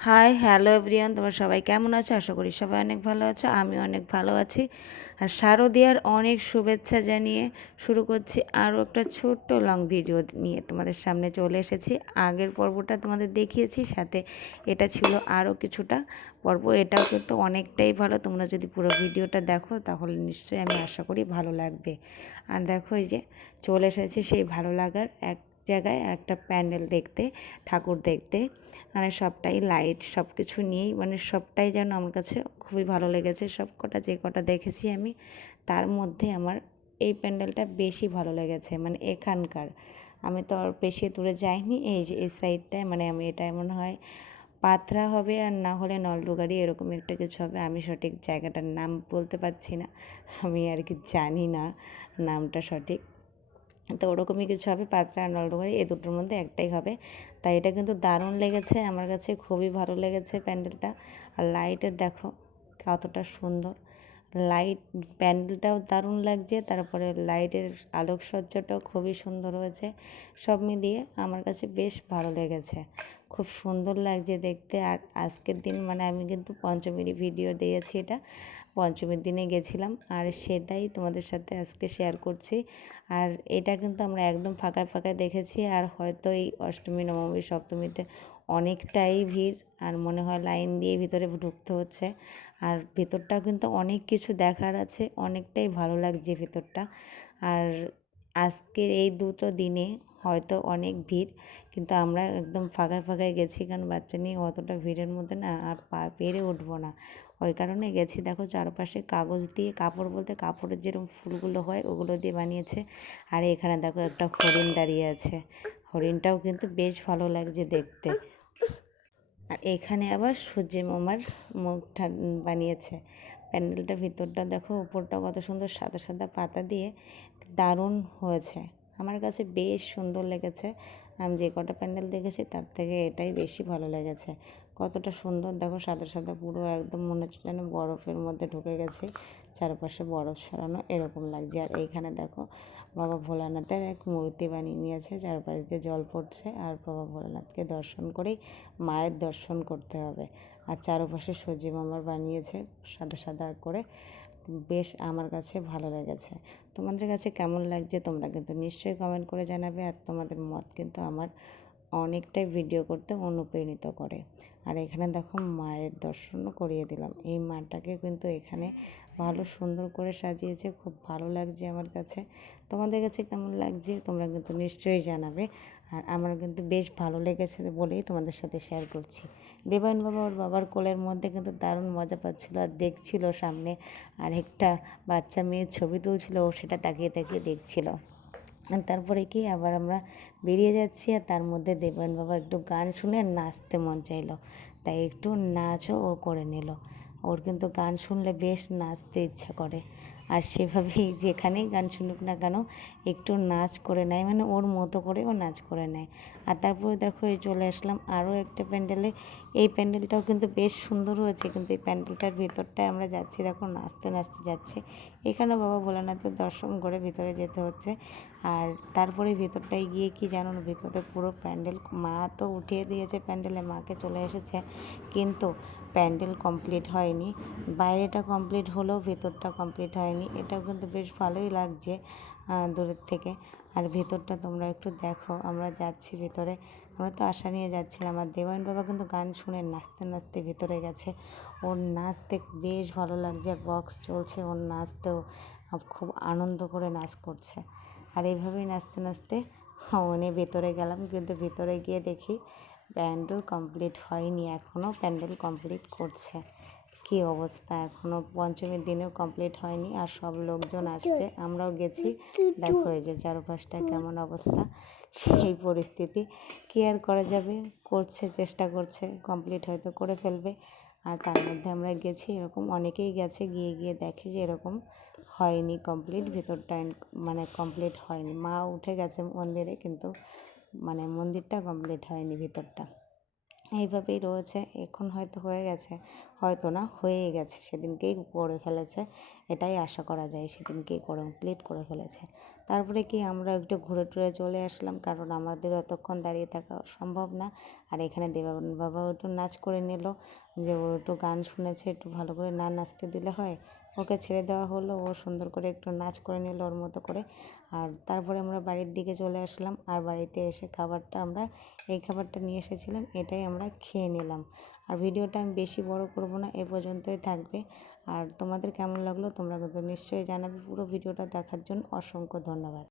Hi hello everyone, তোমরা সবাই কেমন আছো? আশা করি সবাই অনেক ভালো আছো। আমি অনেক ভালো আছি। আর শারদীয়ার অনেক শুভেচ্ছা জানিয়ে শুরু করছি আরও একটা ছোট্ট লং ভিডিও নিয়ে তোমাদের সামনে চলে এসেছি। আগের পর্বটা তোমাদের দেখিয়েছি, সাথে এটা ছিল আরও কিছুটা পর্ব। এটাও কিন্তু অনেকটাই ভালো। তোমরা যদি পুরো ভিডিওটা দেখো তাহলে নিশ্চয়ই আমি আশা করি ভালো লাগবে। আর দেখো, এই যে চলে এসেছি সেই ভালো লাগার এক জায়গায়, একটা প্যান্ডেল দেখতে, ঠাকুর দেখতে। মানে সবটাই লাইট, সব কিছু নিয়েই মানে সবটাই যেন আমার কাছে খুবই ভালো লেগেছে। সব কটা যে কটা দেখেছি আমি, তার মধ্যে আমার এই প্যান্ডেলটা বেশি ভালো লেগেছে। মানে এখানকার, আমি তো আর বেশি দূরে যাইনি। এই যে এই সাইডটায়, মানে আমি এটা এমন হয় পাথরা হবে আর না হলে নলডুগাড়ি, এরকম একটা কিছু হবে। আমি সঠিক জায়গাটার নাম বলতে পারছি না, আমি আর কি জানি না নামটা সঠিক। তো ওরকমই কিছু হবে, পাতলা আর নলডুগাড়ি, এই দুটোর মধ্যে একটাই হবে। তাই এটা কিন্তু দারুণ লেগেছে আমার কাছে, খুবই ভালো লেগেছে প্যান্ডেলটা। আর লাইটের দেখো কতটা সুন্দর লাইট, প্যান্ডেলটাও দারুণ লাগছে, তারপরে লাইটের আলোকসজ্জাটাও খুবই সুন্দর হয়েছে। সব মিলিয়ে আমার কাছে বেশ ভালো লেগেছে, খুব সুন্দর লাগছে দেখতে। আর আজকের দিন মানে আমি কিন্তু পঞ্চমীর ভিডিও দিয়েছি, এটা পঞ্চমীর দিনে গেছিলাম, আর সেটাই তোমাদের সাথে আজকে শেয়ার করছি। আর এটা কিন্তু আমরা একদম ফাঁকায় ফাঁকায় দেখেছি। আর হয়তো এই অষ্টমী, নবমী, সপ্তমীতে অনেকটাই ভিড়, আর মনে হয় লাইন দিয়ে ভিতরে ঢুকতে হচ্ছে। আর ভেতরটাও কিন্তু অনেক কিছু দেখার আছে, অনেকটাই ভালো লাগছে ভেতরটা। আর আজকের এই দুটো দিনে হয়তো অনেক ভিড়, কিন্তু আমরা একদম ফাঁকায় ফাঁকায় গেছি, কারণ বাচ্চা নিয়ে অতটা ভিড়ের মধ্যে না আর পেরে উঠবো না, ওই কারণে গেছি। দেখো চারপাশে কাগজ দিয়ে, কাপড় বলতে কাপড়ের যেরকম ফুলগুলো হয় ওগুলো দিয়ে বানিয়েছে। আর এখানে দেখো একটা হরিণ দাঁড়িয়ে আছে, হরিণটাও কিন্তু বেশ ভালো লাগছে দেখতে। আর এখানে আবার সূর্যি মামার মুখটা বানিয়েছে। প্যান্ডেলটার ভিতরটা দেখো, উপরটা কত সুন্দর সাদা সাদা পাতা দিয়ে দারুণ হয়েছে। আমার কাছে বেশ সুন্দর লেগেছে। আমি যে কটা প্যান্ডেল দেখেছি তার থেকে এটাই বেশি ভালো লেগেছে। কতটা সুন্দর দেখো, সাদা সাদা পুরো একদম মনে হচ্ছে যেন বরফের মধ্যে ঢুকে গেছে, চারপাশে বরফ সরানো এরকম লাগছে। আর এইখানে দেখো বাবা ভোলানাথের এক মূর্তি বানিয়ে নিয়েছে, চারপাশে জল পড়ছে। আর বাবা ভোলানাথকে দর্শন করেই মায়ের দর্শন করতে হবে। আর চারপাশে সূর্যি মামার বানিয়েছে সাদা সাদা করে, বেশ আমার কাছে ভালো লেগেছে। তোমাদের কাছে কেমন লাগছে তোমরা কিন্তু নিশ্চয়ই কমেন্ট করে জানাবে। আর তোমাদের মত কিন্তু আমার অনেকটাই ভিডিও করতে অনুপ্রাণিত করে। আর এখানে দেখো মায়ের দর্শনও করিয়ে দিলাম। এই মাটাকে কিন্তু এখানে ভালো সুন্দর করে সাজিয়েছে, খুব ভালো লাগছে আমার কাছে। তোমাদের কাছে কেমন লাগছে তোমরা কিন্তু নিশ্চয়ই জানাবে। আর আমার কিন্তু বেশ ভালো লেগেছে বলেই তোমাদের সাথে শেয়ার করছি। দেবায়ন বাবা ওর বাবার কোলের মধ্যে কিন্তু দারুণ মজা পাচ্ছিলো, আর দেখছিল সামনে আর একটা বাচ্চা মেয়ের ছবি তুলছিল, ও সেটা তাকিয়ে তাকিয়ে দেখছিল। আর তারপরে কি আবার আমরা বেরিয়ে যাচ্ছি, আর তার মধ্যে দেবায়ন বাবা একটু গান শুনে নাচতে মন চাইলো, তাই একটু নাচও ও করে নিল। ওর কিন্তু গান শুনলে বেশ নাচতে ইচ্ছা করে, আর সেভাবেই যেখানেই গান শুনুক না কেন একটু নাচ করে নেয়, মানে ওর মতো করে ও নাচ করে নেয়। আর তারপরে দেখো এই চলে আসলাম আরও একটা প্যান্ডেলে। এই প্যান্ডেলটাও কিন্তু বেশ সুন্দর হয়েছে, কিন্তু এই প্যান্ডেলটার ভিতরটায় আমরা যাচ্ছি, দেখো নাচতে নাচতে যাচ্ছে। এখানে বাবা ভোলানাথের দর্শন করে ভিতরে যেতে হচ্ছে। আর তারপরে ভিতরটায় গিয়ে কি জানো না, ভিতরে পুরো প্যান্ডেল, মা তো উঠিয়ে দিয়েছে প্যান্ডেলে, মাকে চলে এসেছে, কিন্তু প্যান্ডেল কমপ্লিট হয়নি। বাইরেটা কমপ্লিট হলেও ভেতরটা কমপ্লিট হয়নি। এটাও কিন্তু বেশ ভালোই লাগছে দূরের থেকে। আর ভেতরটা তোমরা একটু দেখো, আমরা যাচ্ছি ভেতরে, আমরা তো আশা নিয়ে যাচ্ছিলাম। আর দেবায়ন বাবা কিন্তু গান শুনে নাচতে নাচতে ভেতরে গেছে। ওর নাচতে বেশ ভালো লাগছে, আর বক্স চলছে, ওর নাচতেও খুব আনন্দ করে নাচ করছে। আর এইভাবেই নাচতে নাচতে অনে ভেতরে গেলাম, কিন্তু ভেতরে গিয়ে দেখি প্যান্ডেল কমপ্লিট হয়নি, এখনও প্যান্ডেল কমপ্লিট করছে। কী অবস্থা, এখনও পঞ্চমীর দিনেও কমপ্লিট হয়নি, আর সব লোকজন আসছে, আমরাও গেছি। দেখো এই যে চারপাশটা কেমন অবস্থা, সেই পরিস্থিতি। কী আর করা যাবে, করছে, চেষ্টা করছে, কমপ্লিট হয়তো করে ফেলবে। আর তার মধ্যে আমরা গেছি, এরকম অনেকেই গেছে, গিয়ে গিয়ে দেখে যে এরকম হয়নি কমপ্লিট, ভেতরটা মানে কমপ্লিট হয়নি। মা উঠে গেছে মন্দিরে, কিন্তু মানে মন্দিরটা কমপ্লিট হয়নি, ভিতরটা এইভাবেই রয়েছে। এখন হয়তো হয়ে গেছে, হয়তো না হয়েই গেছে, সেদিনকেই করে ফেলেছে, এটাই আশা করা যায়, সেদিনকেই কমপ্লিট করে ফেলেছে। তারপরে কি আমরা একটু ঘুরে টুরে চলে আসলাম, কারণ আমাদের অতক্ষণ দাঁড়িয়ে থাকা সম্ভব না। আর এখানে দেবাবন বাবাও একটু নাচ করে নিল, যে ও একটু গান শুনেছে, একটু ভালো করে না নাচতে দিলে হয়। ওকে ছেড়ে দেওয়া হলো, ও সুন্দর করে একটু নাচ করে নিল ওর মতো করে। আর তারপরে আমরা বাড়ির দিকে চলে আসলাম। আর বাড়িতে এসে আমরা এই খাবারটা নিয়ে এসেছিলাম, এটাই আমরা খেয়ে নিলাম। আর ভিডিওটা আমি বেশি বড় করব না, এ পর্যন্তই থাকবে। আর তোমাদের কেমন লাগলো তোমরা কিন্তু নিশ্চয়ই জানাবে। পুরো ভিডিওটা দেখার জন্য অসংখ্য ধন্যবাদ।